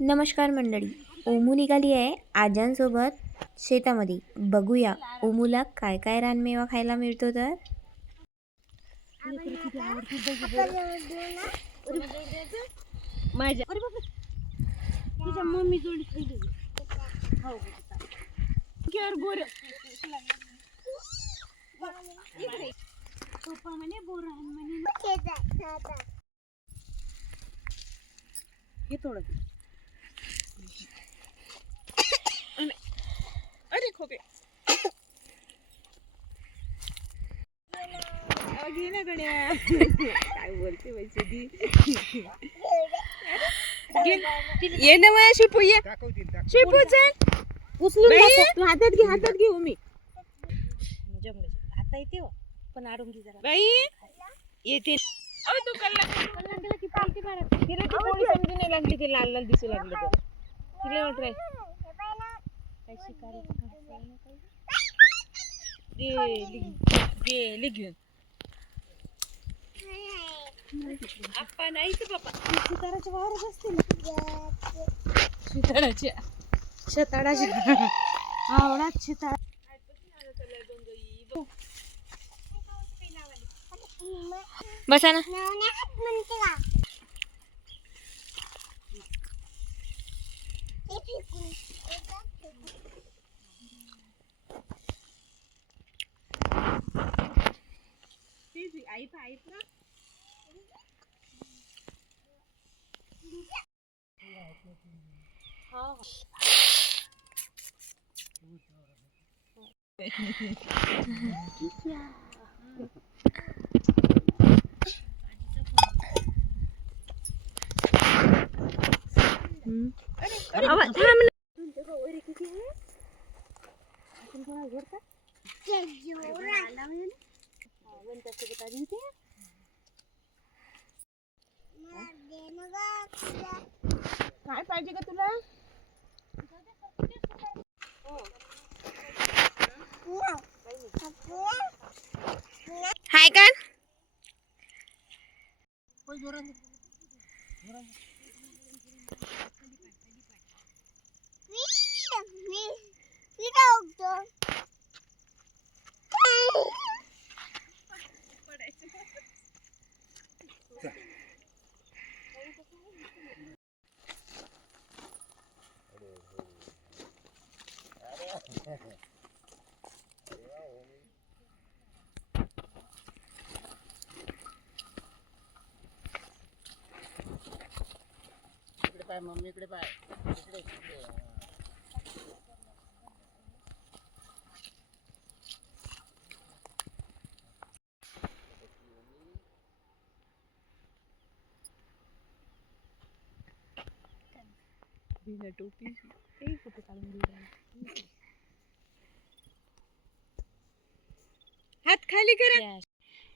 नमस्कार मंडळी. ओमू निघाली आहे आजांसोबत शेतामध्ये. बघूया ओमूला काय काय रानमेवा खायला मिळतो तर. माझ्या तुझ्या मम्मी जोडी खायली हो केअर बोर पप्पा म्हणे बोर म्हणे हे थोडं अरे खोके घे ना गड्या काय बोलते वैसे दी ये ना माझ्या शिपू ये शिपू चल उचलून तू हातात घे मी आता येते हो पण आडून घे जरा बाई येते अहो तू कल्ला गेला की पालती मारत तिला ती पोळी समजून नाही लागली ते लाल लाल दिसू लागलं तर तिला वाटत रे काय शिकारी गेली घेऊन आप्पा नाहीच बाबा सुताराच्या वावरच असते ना शेताडाच्या आवडात शेताळ बसा ना. आई ना काय पाहिजे का तुला हाय का पाय मम्मी इकडे पाय इकडे बिना टोपी ते फोटो काढून दिला हात खाली करा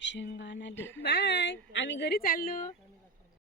शेंगाणा बाय आम्ही घरी चाललो